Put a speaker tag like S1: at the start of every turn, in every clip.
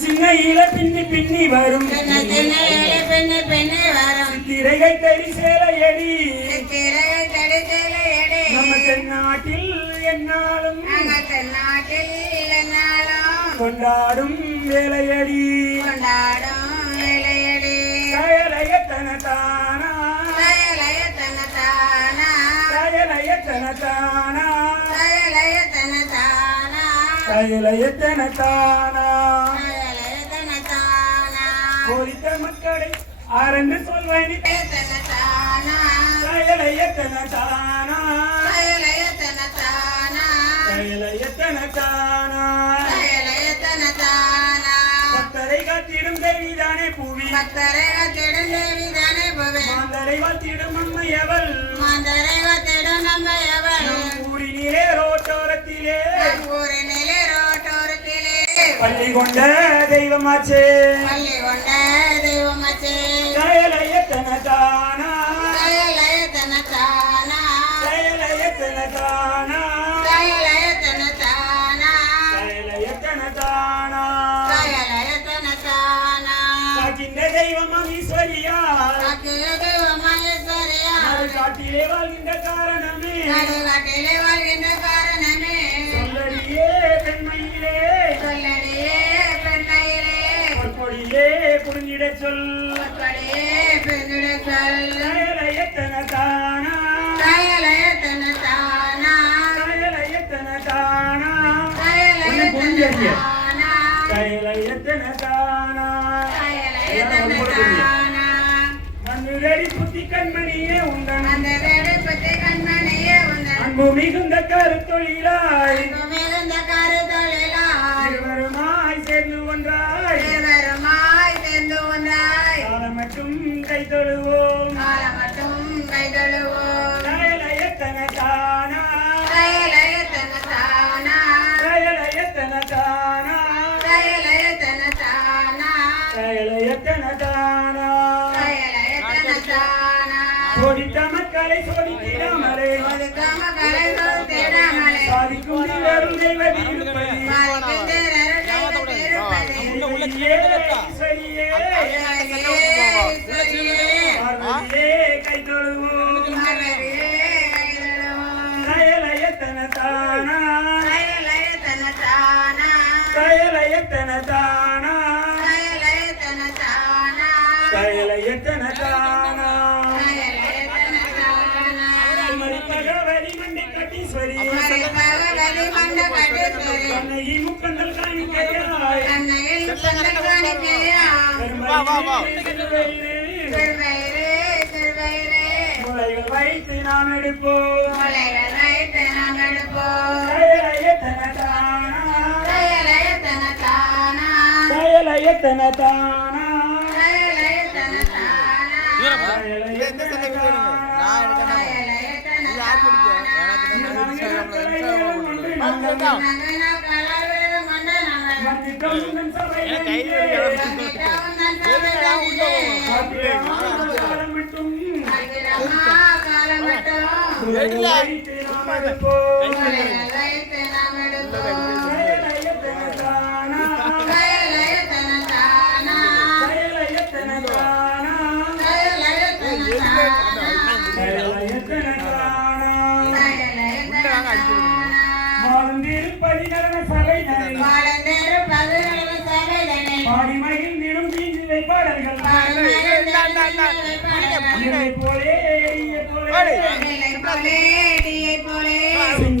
S1: சின்ன இல பின்னி பின்னி வரும். திரைகை
S2: திரையை தடுத்தல எடை.
S1: நம்ம தென்னாட்டில் என்னாலும் கொண்டாடும் வேலையடி.
S2: கொண்டாடும் வேலையடி.
S1: கயலையத்தன தானா
S2: கயலய தனதானா
S1: கயலையத்தன கோரித்த மக்களை ஆரண்டு சொல்வேன் தானா கயலையத்தன தானா
S2: கயலய தனதானா
S1: பக்தரை காத்திடும் தேவிதானே பூவி
S2: பக்தரை வத்திடும் தேவி தானே புவே
S1: மாந்தரை வாழ்த்திடும் அம்மையவள்.
S2: மாந்தரை வத்திடும் நம்பையவள்
S1: ஊரினிலே ரோட்டோரத்திலே.
S2: ஊரினிலே
S1: பள்ளி கொண்ட தெய்வமாச்சே.
S2: பள்ளி கொண்ட தெய்வமச்சே.
S1: கயலையத்தன தானா
S2: கயலய தனதானா
S1: கயலையத்தன தானா
S2: கயலய தனதானா
S1: கயலையத்தன தானா
S2: கயலய தனதானா
S1: காக்கின்ற தெய்வமாம் ஈஸ்வரியார்
S2: அக்கிர தெய்வமகேஸ்வரியா
S1: நாடு காட்டிலே வாழ்கின்ற காரணமே.
S2: நடுநாட்டிலே
S1: சொல். கயலையத்தன தானா கயலையத்தன தானா கயலையத்தன தானா
S2: கயலய தனதானா
S1: மண்ணுரடி புத்தி கண்மணியே கருத்தொழிலாய்
S2: அன்பு மிகுந்த கருத்தொழிலாய்.
S1: சாதிக்கும் வரும் தெய்வ திருப்பதி
S2: வாழ்கின்றனர்
S1: முளைகள் வைத்து நாம் எடுப்போம். தானா. கயலையத்தன தானா கயலையத்தன பாடி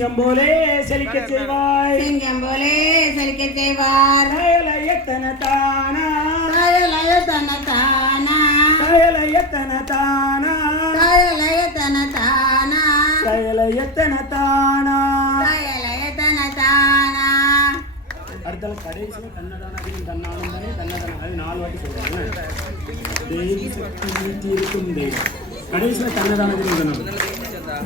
S1: சிங்கம் போலே செழிக்க செய்வாய்.
S2: சிங்கம் போலே செலுக்க செய்வார்.
S1: கயலையத்தன தானா.
S2: கயலய தனதானா
S1: கயலையத்தன தானா.
S2: கயலய தனதானா
S1: கயலையத்தன தானா.
S2: கயலய தனதானா
S1: அடுத்த கடைசியில் தன்னானந்தனே அது நாலு வாட்டி சொல்றாங்க தேவி சக்தி வீட்டி இருக்கும் தெய்வம். கடைசியில்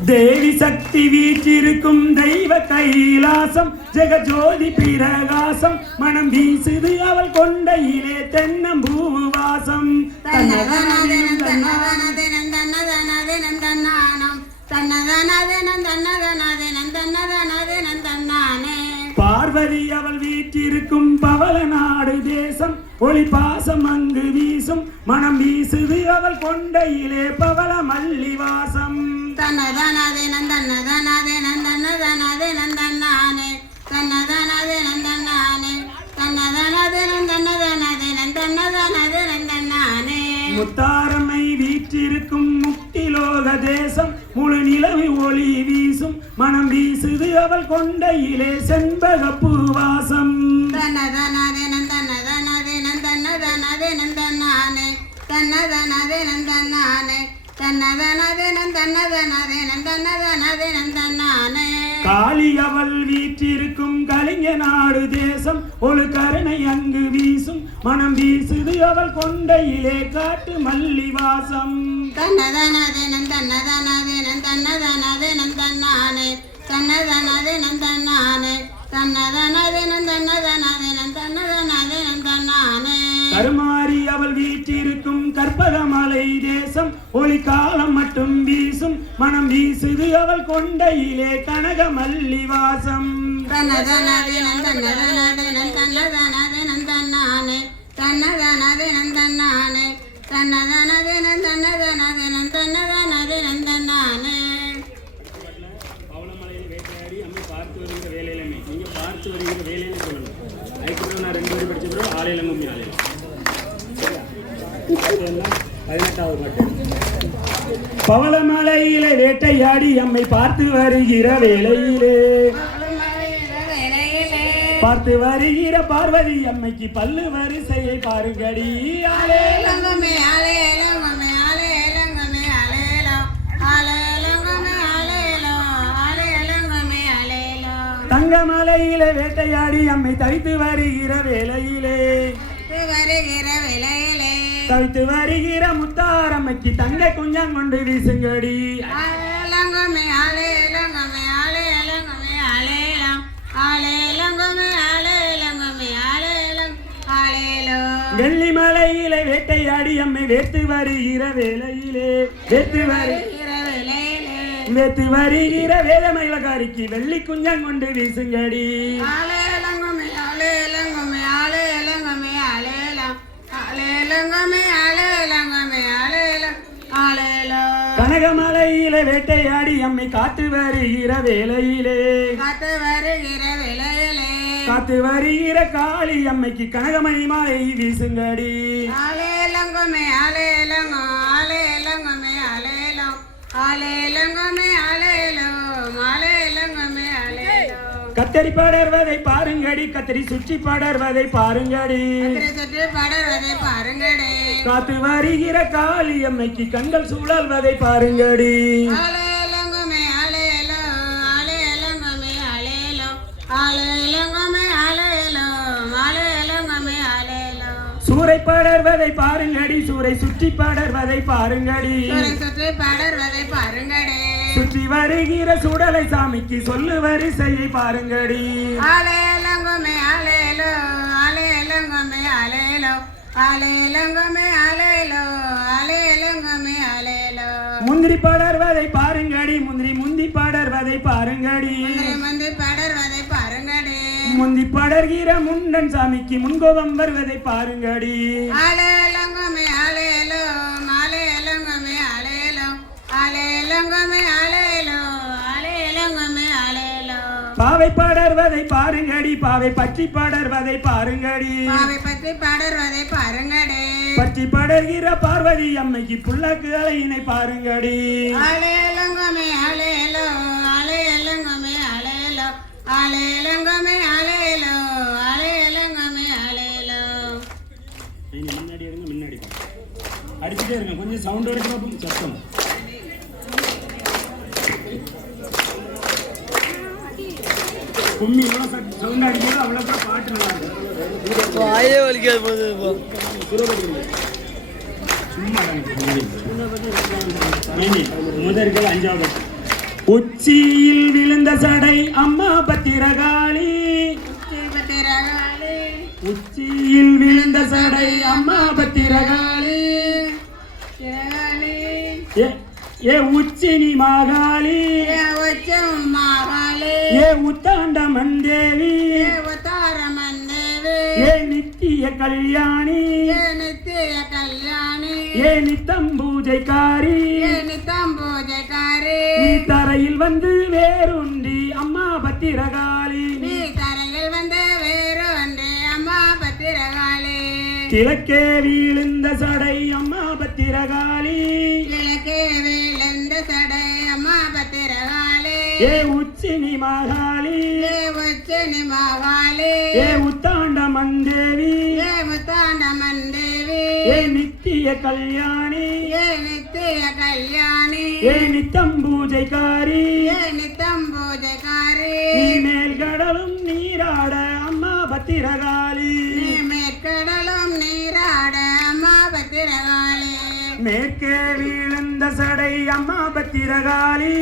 S1: தேவி சக்தி வீற்றிருக்கும் தெய்வ கைலாசம் ஜெகஜோதி பிரகாசம் மனம் வீசுது அவள் கொண்டையிலே தென்னம்பூவாசம். பார்வதி அவள் வீற்றிருக்கும் பவள நாடு தேசம் ஒளி பாசம் அங்கு வீசும் மனம் வீசுது அவள் கொண்டையிலே பவள மல்லி வாசம்
S2: தன்னதனதே நந்தன்னதனதே நந்தன்னதனதே நந்தன்னானே. தன்னதனதே நந்தன்னானே. தன்னதனதே நந்தன்னதனதே நந்தன்னதனதே நந்தன்னானே.
S1: முத்தாரமை வீற்றிருக்கும் முக்திலோக தேசம் முழு நிலவு ஒளி வீசும். மனம் வீசுது அவள் கொண்டையிலே செண்பகப்பூ வாசம்
S2: தன்னதனதே நந்தன்னதனதே நந்தன்னதனதே நந்தன்னானே. தன்னதனதே நந்தன்னானே. தன்னதனதே நந்தன்னதனதே நந்தன்னதனதே நந்தன்னானே
S1: காளி அவள் வீற்றிருக்கும் கலிங்க நாடு தேசம் ஒரு கருணை அங்கு வீசும் மனம் வீசுது அவள் கொண்டையிலே காட்டு மல்லி வாசம்
S2: தன்னதனதே நந்தன்னதனதே நந்தன்னதனதே நந்தன்னானே தன்னதனதே நந்தன்னானே தன்னதனதே நந்தன்னதனதே நந்தன்னதனதே நந்தன்னானே
S1: கருமாறி அவள் வீற்றிருக்கும் கற்பகமலை தேசம் ஒளி காலம் மட்டும் வீசும் மனம் வீசுது அவள் கொண்டையிலே கனக மல்லி வாசம்
S2: தன்னதனதே
S1: பவளமலையில் வேட்டையாடி அம்மை பார்த்து வருகிற வேலையிலமே நீங்க பார்த்து வருகிற வேலையில சொல்லணும் அதுக்கப்புறம் நான் ரெண்டு பேரும் படிச்ச பிறகு ஆலையில மம்மி ஆலையில. பவளமலையில வேட்டையாடி அம்மை பார்த்து வருகிற வேலையிலே
S2: வேலையிலே
S1: பார்த்து வருகிற பார்வதி அம்மைக்கு பல்லு வரிசையை பாருங்கடி. தங்கமலையில வேட்டையாடி அம்மை தவித்து வருகிற வேலையிலே
S2: வருகிற வேலையிலே
S1: தவித்து வருகிற முத்தாரம்மைக்கு தங்க குஞ்சம் கொண்டு வீசுங்கடி. வெள்ளிமலையில வேட்டையாடி அம்மை வேத்து வருகிற வேலையிலே வேத்து வரு
S2: வருகிற வேலையிலே
S1: வேத்து வருகிற வேதமயிலகாரிக்கு வெள்ளி குஞ்சம் கொண்டு வீசுங்கடி. வேட்டையாடி அம்மை காத்து வருகிற வேலையிலே
S2: காத்து வருகிற வேலையிலே
S1: காத்து வருகிற காளி அம்மைக்கு கனகமணி மாலை வீசுங்கடி.
S2: ஆலேலங்கமே ஆலேலங்கோ ஆலேலங்கமே ஆலேலம். ஆலேலங்கமே ஆலேலோ ஆலேலங்கமே ஆலேலோ
S1: கத்தரி படர்வதை பாருங்கடி கத்தரி சுற்றி படர்வதை பாருங்கடி. காத்து வருகிற காளி அம்மைக்கு கண்கள் சுழல்வதை பாருங்கடி. சூறை படர்வதை பாருங்கடி சூறை சுற்றி படர்வதை பாருங்கடி.
S2: சுற்றி படர்வதை பாருங்கடே.
S1: சுற்றி வருகிற சுடலை சாமிக்கு சொல்லு வரிசையை பாருங்கடி.
S2: ஆலேலங்கமே ஆலேலோ ஆலேலங்கமே ஆலேலோ ஆலேலங்கமே ஆலேலோ ஆலேலங்கமே ஆலேலோ
S1: முந்திரி படர்வதை பாருங்கடி முந்திரி முந்தி படர்வதை பாருங்கடி.
S2: முந்தி படர்வதை பாருங்கடே.
S1: முந்தி படர்கிற முண்டன் சாமிக்கு முன்கோபம் வருவதை பாருங்கடி.
S2: ஆலேலங்கமே
S1: பாவை படர்வதை பாருங்கடி பாவை பச்சி படர்வதை பாருங்கடி.
S2: பாவை பற்றி படர்வதை பாருங்கடே.
S1: பச்சி படர்கிற பார்வதி அம்மைக்கு புல்லாக்கு அலையினை பாருங்கடி.
S2: ஆலேலங்கமே ஆலேலோ ஆலேலங்கமே ஆலேலோ ஆலேலங்கமே ஆலேலோ ஆலேலங்கமே ஆலேலோ
S1: முன்னாடி இருங்க முன்னாடி. அடிச்சுட்டே இருங்க கொஞ்சம் சவுண்ட் வரைக்கும் சத்தம். கும்மி எவ்வளோ சவுண்ட் அடிக்கிறதோ அவ்வளோ கூட பாட்டு நல்லா இருக்கும்
S3: வாயே வலிக்காது இப்போ.
S1: சும்மா முதற்கள் அஞ்சாவது உச்சியில் விழுந்த சடை அம்மா பத்திரகாளி. உச்சியில் விழுந்த சடை அம்மா பத்திரகாளி.
S2: திரகாளி
S1: ஏ ஏ உச்சினி மாகாளி. ஏ உத்தாண்ட மந்தேவி
S2: அவதாரமன் தேவி
S1: ஏ நித்த நித்திய கல்யாணி.
S2: ஏ நித்திய கல்யாணி.
S1: ஏ நித்தம் பூஜைக்காரி.
S2: ஏ நித்தம் பூஜைக்காரி.
S1: நீ தரையில் வந்து வேறுண்டி அம்மா பத்திரகாளி.
S2: நீ தரையில் வந்து வந்து அம்மா பத்திரகாளி.
S1: கிழக்கே வீழுந்த சடை அம்மா பத்திரகாளி.
S2: கிழக்கே விழுந்த சடை அம்மா பத்திரகாளி.
S1: ஏ உச்சினி மகாளி
S2: ஏ உச்சினி மகாளி
S1: ஏ உத்தாண்ட மந்தேவி
S2: ஏ முத்தாண்டமன் தேவி
S1: ஏ நித்திய கல்யாணி.
S2: ஏ நித்திய கல்யாணி.
S1: ஏ நித்தம் பூஜைக்காரி.
S2: ஏ நித்தம் பூஜைக்காரி.
S1: மேல் கடலும் நீராட அம்மா பத்திரகாளி. மேற்கே வீழுந்த சடை அம்மா பத்திரகாளி.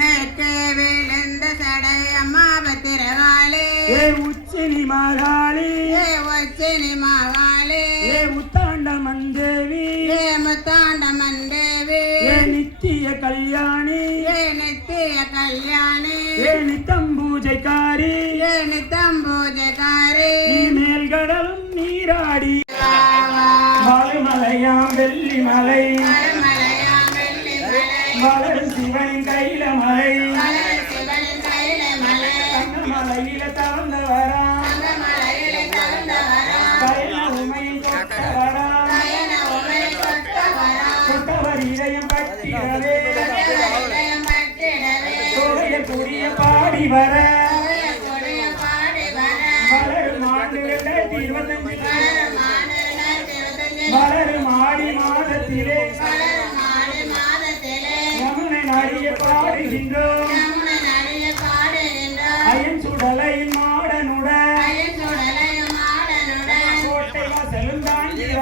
S2: மேற்கே விழுந்த சடை அம்மா பத்திரகாளி.
S1: ஏ உச்சினி மகாளி.
S2: ஏ உச்சினி மகாளி.
S1: ஏ உத்தாண்ட மந்தேவி
S2: ஏ முத்தாண்டமன் தேவி.
S1: ஏ நித்திய கல்யாணி.
S2: ஏ நித்திய கல்யாணி.
S1: ஏ நித்தம் பூஜைக்காரி.
S2: ஏ நித்தம் பூஜைக்காரி.
S1: நீ மேல் கடலும் நீராடி.
S2: மலையாம் வெள்ளி மலை. மலர் சிவன் கையில மலை.
S1: மலையில தவந்தவரா இதயம்
S2: பட்டிடவே
S1: சோழைய பாடி வர.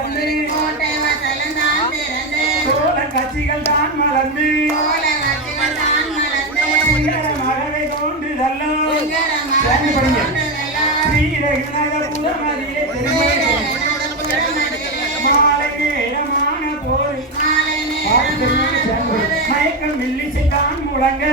S1: சேர்ந்து படிங்க.
S2: தோன்றுதலோ
S1: ஸ்ரீரகுநாத புதமதியே மாலை நேரமான போது
S2: மாலை
S1: வாழ்க்கையோடு சேர்ந்து மயக்கம் மில்லிசை தான் முழங்க.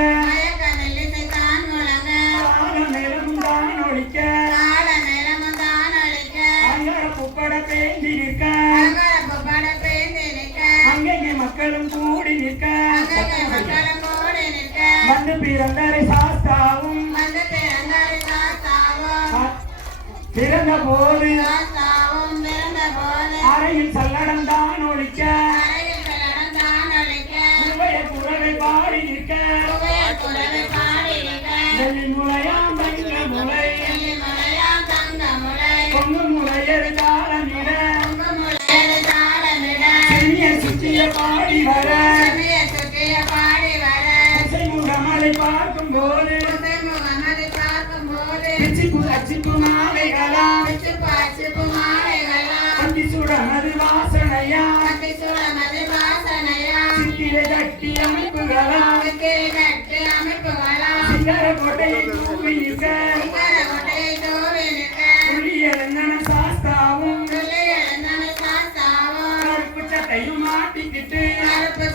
S1: வந்து பிறந்தரை சாஸ்தாவும். பிறந்த போது அறையில் சல்லடம் தான் ஒழிக்க. சித்திரை கட்டி அமைப்புகளா?
S2: கட்டி அமைப்புகளா?
S1: சிங்கர
S2: சிங்கர
S1: சாஸ்தாவும்?
S2: சாஸ்தாவும்?
S1: கருப்பு சட்டையும் மாட்டிக்கிட்டு?
S2: கருப்பு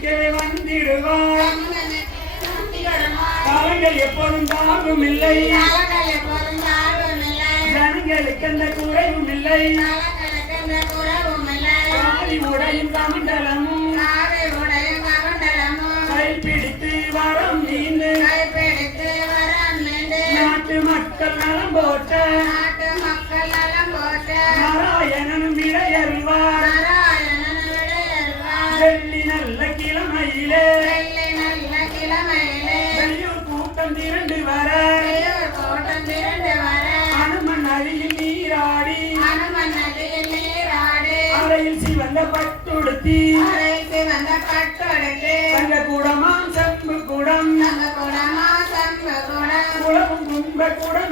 S2: சங்கமே தந்திடுவார்.
S1: காலங்கள் எப்போதும் தாகும் இல்லை. ஜனங்களுக்கு எந்த குறைவும் இல்லை.
S2: காவி உடையும் கமண்டலமும்.
S1: கைப்பிடித்து வரம்
S2: மீண்டு
S1: நாட்டு மக்கள் நலம் போற்ற. பட்டுடுத்தி
S2: அழைத்து வந்த பட்டுடுத்தி
S1: தங்க குடமாம் செம்பு குடம்
S2: குடம் குடம்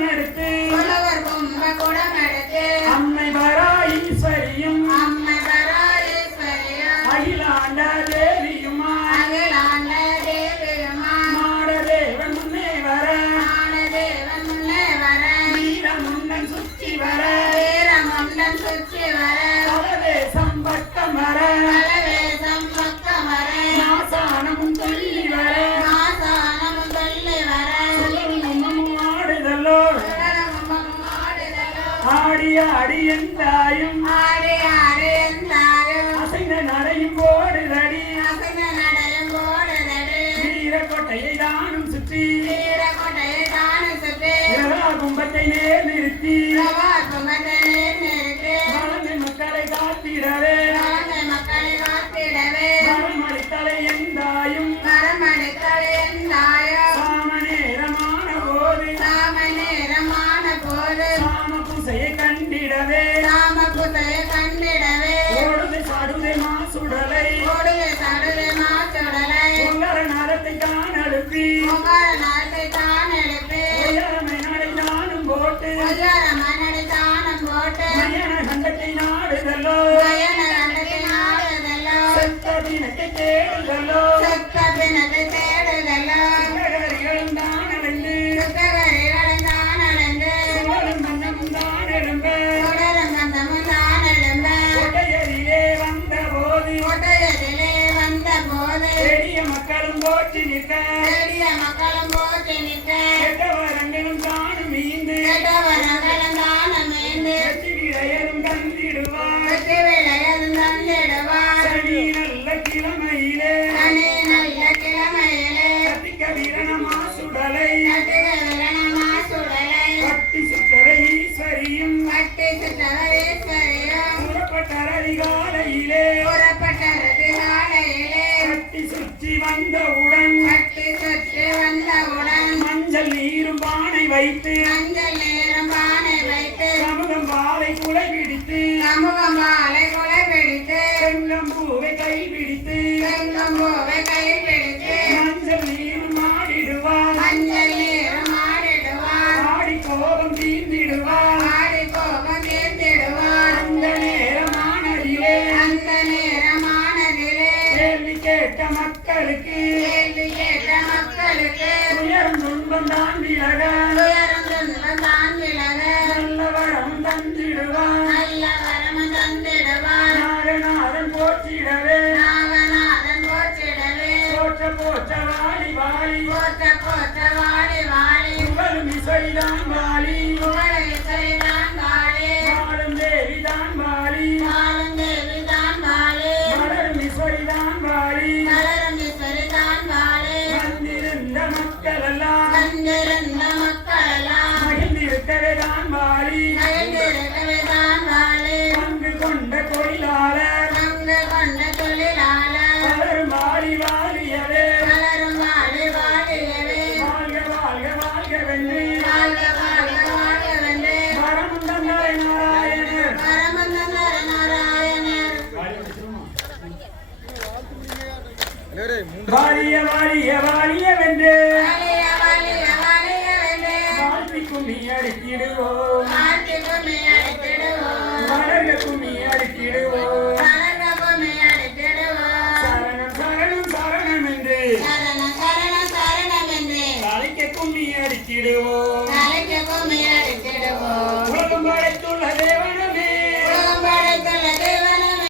S2: ആടിയാടിയെന്തായും ആടിയാടിയെന്താ சுடலை.
S1: ஓடுது சடுது மாசுடலை உங்கள் நரத்தை தான் அழுப்பி.
S2: உங்கள் நரத்தை தான் எழுப்பி
S1: உயரமை நடை Eddie Macalambó. করবো